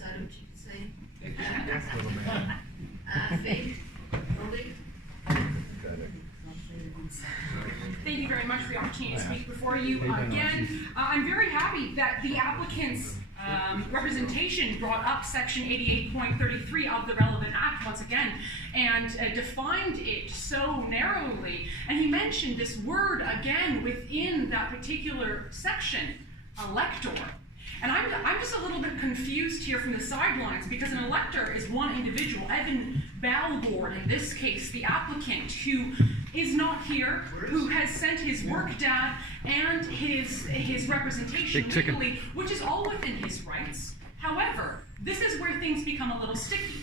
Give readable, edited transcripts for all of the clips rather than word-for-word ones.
outside what you could say. Yes, little man. Faith, Oleg. Thank you very much for the opportunity to speak before you again. I'm very happy that the applicant's representation brought up section 88.33 of the relevant act once again and defined it so narrowly. And he mentioned this word again within that particular section, elector. And I'm just a little bit confused here from the sidelines because an elector is one individual, Evan Balgord in this case, the applicant, who is not here, who has sent his work dad and his representation legally, which is all within his rights. However, this is where things become a little sticky.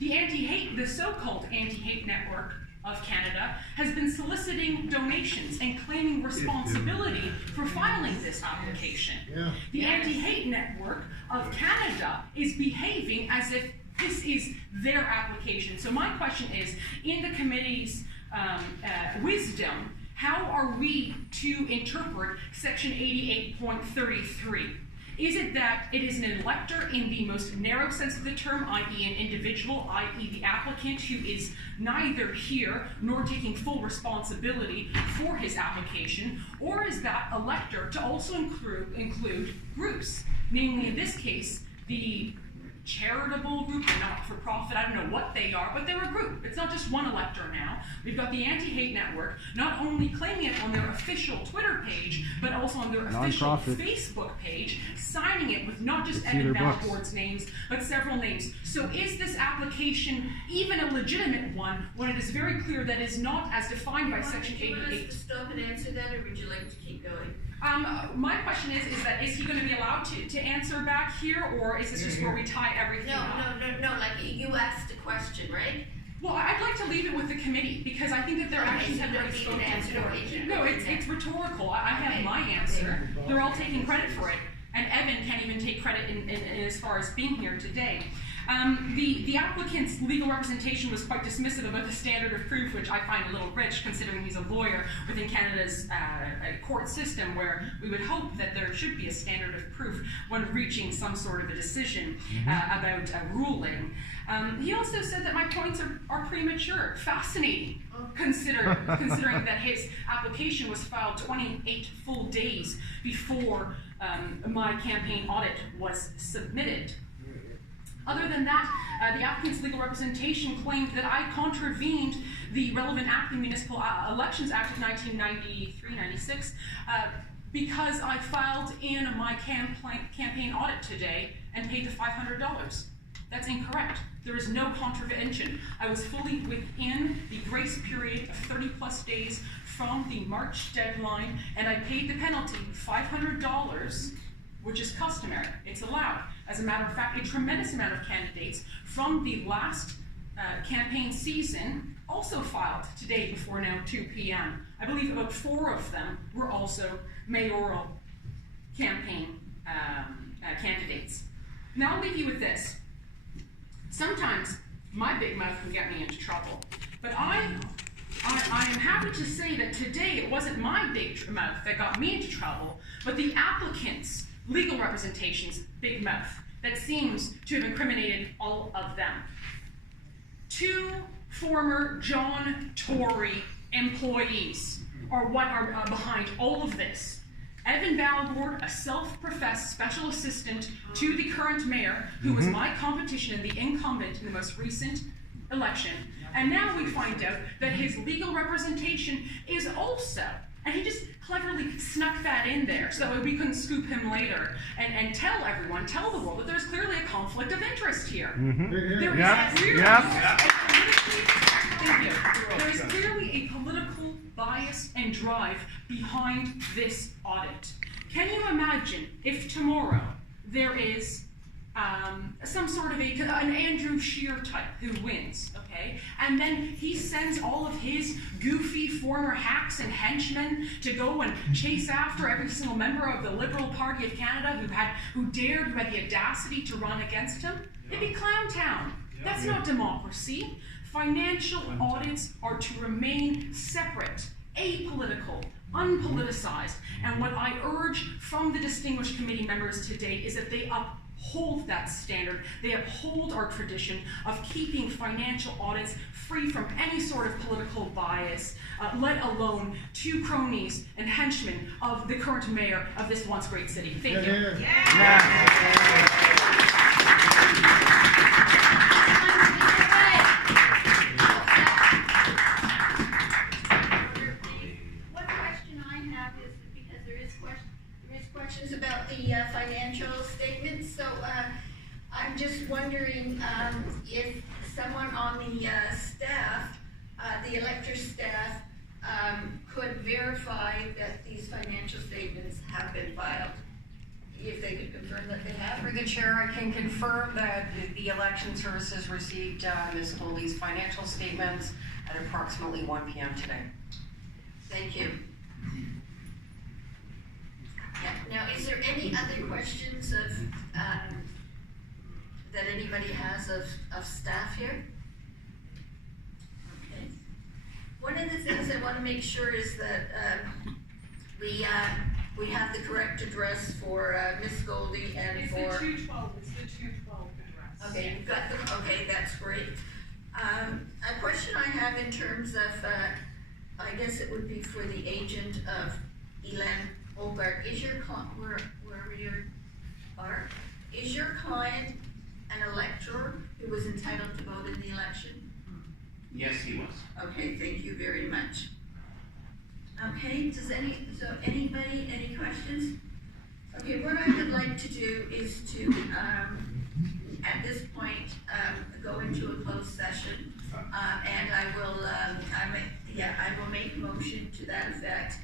The so-called anti-hate network of Canada has been soliciting donations and claiming responsibility for filing this application. The Anti-Hate Network of Canada is behaving as if this is their application. So my question is, in the committee's wisdom, how are we to interpret section 88.33? Is it that it is an elector in the most narrow sense of the term, i.e. an individual, i.e. the applicant who is neither here nor taking full responsibility for his application, or is that elector to also include groups, namely in this case, the charitable group or not-for-profit, I don't know what they are, but they're a group. It's not just one elector now. We've got the Anti-Hate Network not only claiming it on their official Twitter page, but also on their official Facebook page, signing it with not just Evan Balgord's names, but several names. So is this application even a legitimate one when it is very clear that it is not as defined by section 88? Do you want us to stop and answer that, or would you like to keep going? My question is he going to be allowed to answer back here, or is this just where we tie everything up? No, like you asked a question, right? Well, I'd like to leave it with the committee, because I think that their actions have already spoken for it. No, it's rhetorical. I have my answer. They're all taking credit for it, and Evan can't even take credit in as far as being here today. The applicant's legal representation was quite dismissive about the standard of proof, which I find a little rich, considering he's a lawyer within Canada's court system, where we would hope that there should be a standard of proof when reaching some sort of a decision about a ruling. He also said that my points are premature. Fascinating, considering that his application was filed 28 full days before my campaign audit was submitted. Other than that, the applicant's legal representation claimed that I contravened the relevant act, the Municipal Elections Act of 1993-96, because I filed in my campaign audit today and paid the $500. That's incorrect. There is no contravention. I was fully within the grace period of 30+ days from the March deadline, and I paid the penalty, $500, which is customary. It's allowed. As a matter of fact, a tremendous amount of candidates from the last campaign season also filed today before now 2 p.m. I believe about 4 of them were also mayoral campaign candidates. Now I'll leave you with this. Sometimes my big mouth can get me into trouble, but I am happy to say that today it wasn't my big mouth that got me into trouble, but the applicant's legal representation's big mouth that seems to have incriminated all of them. 2 former John Tory employees are what are behind all of this. Evan Balgord, a self-professed special assistant to the current mayor, who was my competition and the incumbent in the most recent election, and now we find out that his legal representation is also, and he just cleverly snuck that in there so that we couldn't scoop him later and tell the world that there's clearly a conflict of interest here. There is clearly a political bias and drive behind this audit. Can you imagine if tomorrow there is some sort of an Andrew Scheer type who wins, okay? And then he sends all of his goofy former hacks and henchmen to go and chase after every single member of the Liberal Party of Canada who had the audacity to run against him. It'd be clown town. That's not democracy. Financial audits are to remain separate, apolitical, unpoliticized. And what I urge from the distinguished committee members today is that they uphold uphold that standard. They uphold our tradition of keeping financial audits free from any sort of political bias, let alone two cronies and henchmen of the current mayor of this once great city. Thank you. One question I have is, because there is questions about the financial statements, so I'm just wondering if someone on the staff, the elector staff, could verify that these financial statements have been filed, if they could confirm that they have. Through the chair, I can confirm that the election services received Ms. Goldie's financial statements at approximately 1 p.m. today. Thank you. Yeah. Now, is there any other questions of that anybody has of staff here? Okay. One of the things I want to make sure is that we have the correct address for Miss Goldie and It's for. the 212. It's the 212 address. Okay, you've got them. Okay, that's great. A question I have in terms of, I guess it would be for the agent of Elan Olgart. Is your wherever you are, is your client an elector who was entitled to vote in the election? Yes, he was. Okay, thank you very much. Okay, anybody, any questions? Okay, what I would like to do is to, at this point, go into a closed session, and I will make a motion to that effect.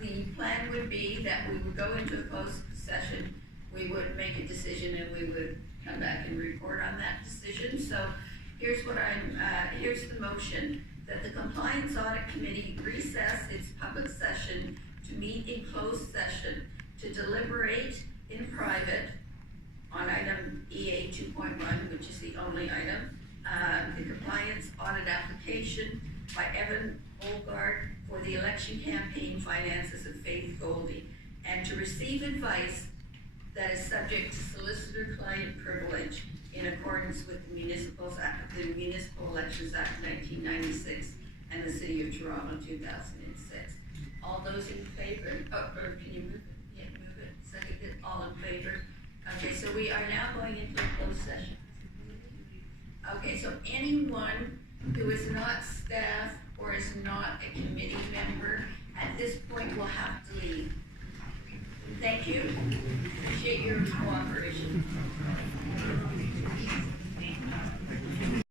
The plan would be that we would go into a closed session, we would make a decision, and we would come back and report on that decision. So here's the motion, that the Compliance Audit Committee recess its public session to meet in closed session to deliberate in private on item EA 2.1, which is the only item, the compliance audit application by Evan Olgart for the election campaign finances of Faith Goldie, and to receive advice that is subject to solicitor-client privilege in accordance with the Municipal Elections Act 1996 and the City of Toronto 2006. All those in favor? Or can you move it? Yeah, move it. Second it. All in favor? Okay, so we are now going into a closed session. Okay, so anyone who is not staff or is not a committee member at this point will have to leave. Thank you. Appreciate your cooperation.